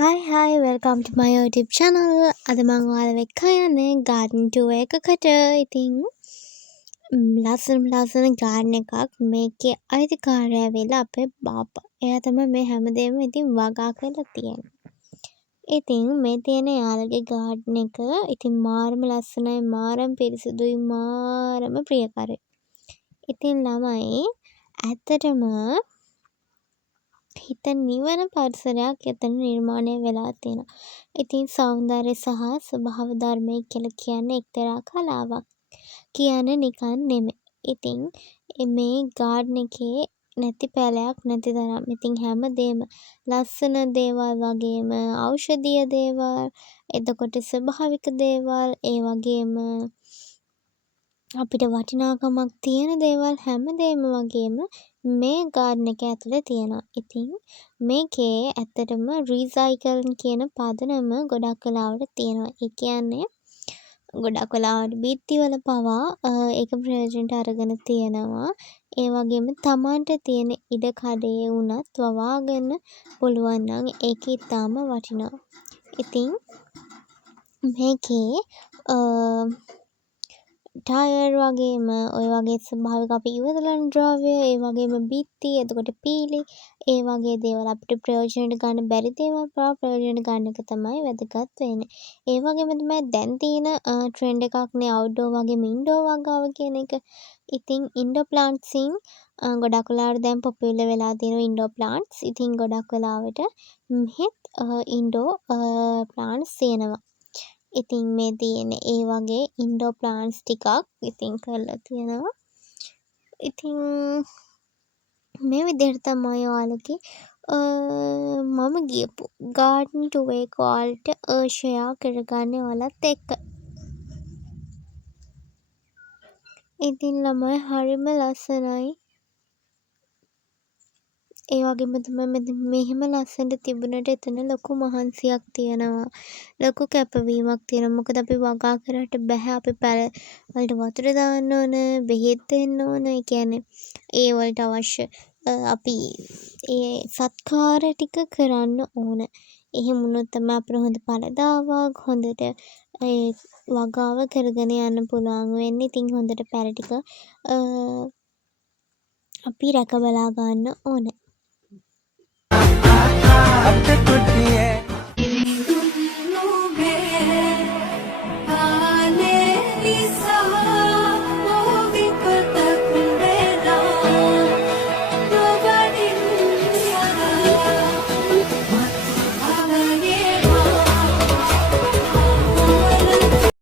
Hi, welcome to my YouTube channel. අද මම ඔයාලව එක්ක යන්නේ garden tour එකකට. ඉතින් ලස්සන garden එකක්. මේකේ අයිතිකාරයා වෙලා අපේ බාපා. එයා තමයි මේ හැමදේම ඉතින් වගා කරලා තියෙන්නේ. ඉතින් මේ තියෙන යාළුවගේ garden එක ඉතින් මාරම ලස්සනයි, මාරම පිරිසිදුයි, මාරම ප්‍රියකරයි. ඉතින් ළමයි ඇත්තටම හිත නිවන පරිසරයක් එතන නිර්මාණය වෙලා තියෙනවා. ඉතින් සෞන්දර්ය සහ ස්වභාව ධර්මය කියලා කියන්නේ එක්තරා කලාවක්. කියන්නේ නිකන් නෙමෙයි. ඉතින් මේ ගාඩන් එකේ නැති පැලයක් නැති තරම්. ඉතින් හැමදේම ලස්සන දේවල් වගේම ඖෂධීය දේවල්, එතකොට ස්වභාවික දේවල්, ඒ වගේම අපිට වටිනාකමක් තියෙන දේවල් හැමදේම වගේම මේ ගාඩන් එක ඇතුලේ තියෙනවා. ඉතින් මේකේ ඇත්තටම රීසයිකල් කියන පදනම ගොඩක් වෙලාවට තියෙනවා. ඒ කියන්නේ ගොඩක් වෙලාවට බිත්තිවල පවා ඒක ප්‍රයෝජනට අරගෙන තියෙනවා. ඒ වගේම Tamanට තියෙන ඉඩ කඩේ වුණත් වවා ගන්න පුළුවන් නම් ඒක ඉතාම වටිනවා. ඉතින් මේකේ ටයර් වගේම ඔය වගේ ස්වභාවික අපි ඉවතලන ද්‍රව්‍ය, ඒ වගේම බිත්ති, එතකොට පීලි, ඒ වගේ දේවල් අපිට ප්‍රයෝජනට ගන්න බැරි දේවල් පවා ප්‍රයෝජනට ගන්න එක තමයි වැදගත් වෙන්නේ. ඒ වගේම තමයි දැන් තියෙන ට්‍රෙන්ඩ් එකක්නේ අවුට්ඩෝර් වගේම ඉන්ඩෝර් වගාව කියන එක. ඉතින් ඉන්ඩෝර් ප්ලාන්ට්සින් ගොඩක් වෙලාවට දැන් පොපියුලර් වෙලා තියෙනවා ඉන්ඩෝර් ප්ලාන්ට්ස්. ඉතින් ගොඩක් වෙලාවට මෙහෙත් ඉන්ඩෝර් ප්ලාන්ට්ස් තියෙනවා. ඉතින් මේ තියෙන ඒ වගේ ඉන්ඩෝර් ප්ලාන්ට්ස් ටිකක් ඉතින් කරලා තියෙනවා. ඉතින් මේ විදිහට තමයි ඔයාලගේ මම ගියපු garden tour එක ඔයාලට share කරගන්නේ ඔයාලත් එක්ක. ඉතින් ළමයි හරිම ලස්සනයි. ඒ වගේම තමයි මෙහෙම ලස්සනට තිබුණට එතන ලොකු මහන්සියක් තියෙනවා. ලොකු කැපවීමක් තියෙනවා. මොකද අපි වගා කරාට බෑ. අපි පැල වලට වතුර දාන්න ඕන, බෙහෙත් දෙන්න ඕන. ඒ කියන්නේ ඒ වලට අවශ්‍ය අපි ඒ සත්කාර ටික කරන්න ඕන. එහෙම වුණොත් තමයි අපිට හොඳ ඵලදාවක් හොඳට ඒ වගාව කරගෙන යන්න පුළුවන් වෙන්නේ. ඉතින් හොඳට පැල ටික අපි රැක බලා ගන්න ඕනේ.